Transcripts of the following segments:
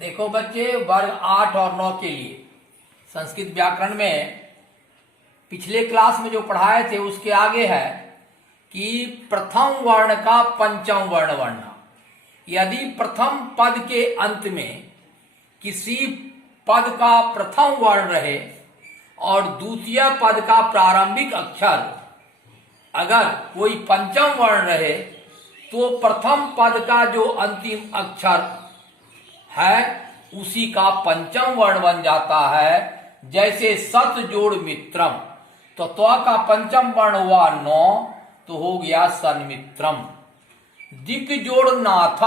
देखो बच्चे, वर्ग 8 और 9 के लिए संस्कृत व्याकरण में पिछले क्लास में जो पढ़ाए थे उसके आगे है कि प्रथम वर्ण का पंचम वर्ण वरना। यदि प्रथम पद के अंत में किसी पद का प्रथम वर्ण रहे और द्वितीय पद का प्रारंभिक अक्षर अगर कोई पंचम वर्ण रहे तो प्रथम पद का जो अंतिम अक्षर है उसी का पंचम वर्ण बन जाता है। जैसे सत जोड़ मित्रम, तो का पंचम वर्ण हुआ नौ, तो हो गया सन्मित्रम। दिक जोड़ नाथ,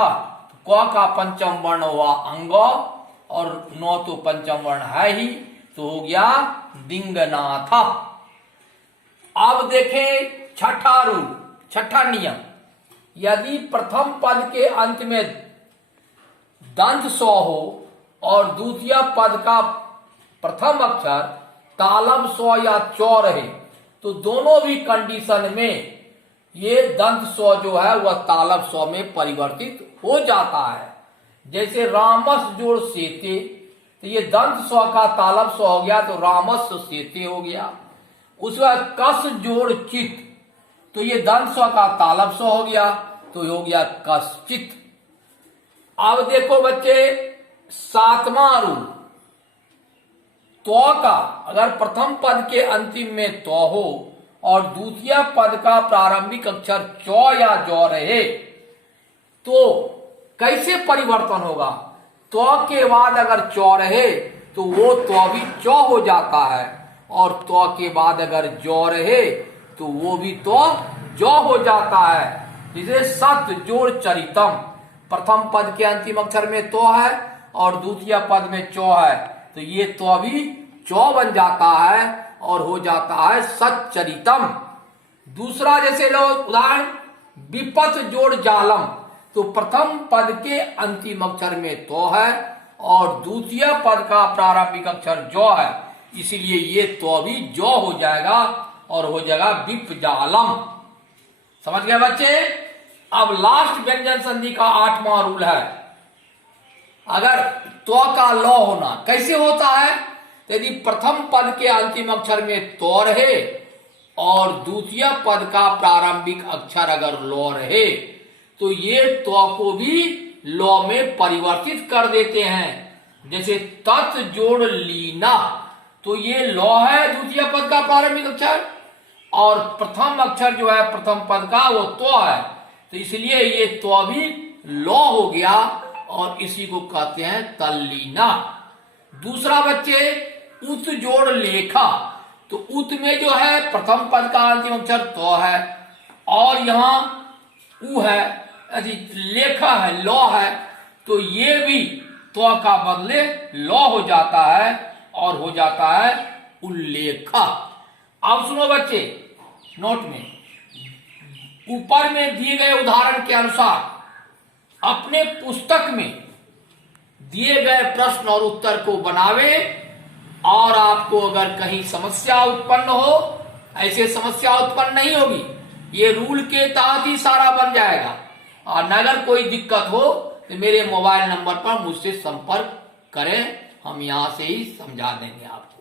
क का पंचम वर्ण हुआ अंग और नौ तो पंचम वर्ण है ही, तो हो गया दिंगनाथ। अब देखें छठा रूल, छठा नियम, यदि प्रथम पद के अंत में दंत सौ हो और द्वितीय पद का प्रथम अक्षर तालब सौ या चौ रहे तो दोनों भी कंडीशन में ये दंत सौ जो है वह तालब सौ में परिवर्तित हो जाता है। जैसे रामस जोड़ सेते, तो ये दंत सौ का तालब सौ हो गया तो रामस सेते हो गया। उसके बाद कस जोड़ चित, तो ये दंत सौ का तालब सौ हो गया तो हो गया कश्चित। अब देखो बच्चे सातवां रूल, तो का अगर प्रथम पद के अंतिम में तो हो और द्वितीय पद का प्रारंभिक अक्षर चौ या जौ रहे तो कैसे परिवर्तन होगा। तो के बाद अगर चौ रहे तो वो तो भी चौ हो जाता है और तो के बाद अगर जौ रहे तो वो भी तो जौ हो जाता है। जैसे सत जोड़ चरितम, प्रथम पद के अंतिम अक्षर में तो है और द्वितीय पद में चौ है तो ये तो भी चौ बन जाता है और हो जाता है सच्चरितम। दूसरा जैसे लो उदाहरण विपत जोड़ जालम, तो प्रथम पद के अंतिम अक्षर में तो है और द्वितीय पद का प्रारंभिक अक्षर जौ है, इसलिए ये तो भी जौ हो जाएगा और हो जाएगा विपजालम। समझ गए बच्चे। अब लास्ट व्यंजन संधि का 8वां रूल है, अगर तो का लौ होना कैसे होता है। यदि प्रथम पद के अंतिम अक्षर में तो रहे और द्वितीय पद का प्रारंभिक अक्षर अगर लौ रहे तो ये तो को भी लौ में परिवर्तित कर देते हैं। जैसे तत् जोड़ लीना, तो ये लौ है द्वितीय पद का प्रारंभिक अक्षर और प्रथम अक्षर जो है प्रथम पद का वो तो है, तो इसलिए ये तो भी लौ हो गया और इसी को कहते हैं तल्लीना। दूसरा बच्चे उत जोड़ लेखा, तो उत में जो है प्रथम पद का अंतिम अक्षर तो है और यहाँ उ है, लेखा है लौ है, तो ये भी तो का बदले लौ हो जाता है और हो जाता है उल्लेखा। अब सुनो बच्चे, नोट में ऊपर में दिए गए उदाहरण के अनुसार अपने पुस्तक में दिए गए प्रश्न और उत्तर को बनावे और आपको अगर कहीं समस्या उत्पन्न हो, ऐसे समस्या उत्पन्न नहीं होगी, ये रूल के तहत ही सारा बन जाएगा। और अगर कोई दिक्कत हो तो मेरे मोबाइल नंबर पर मुझसे संपर्क करें, हम यहां से ही समझा देंगे आपको।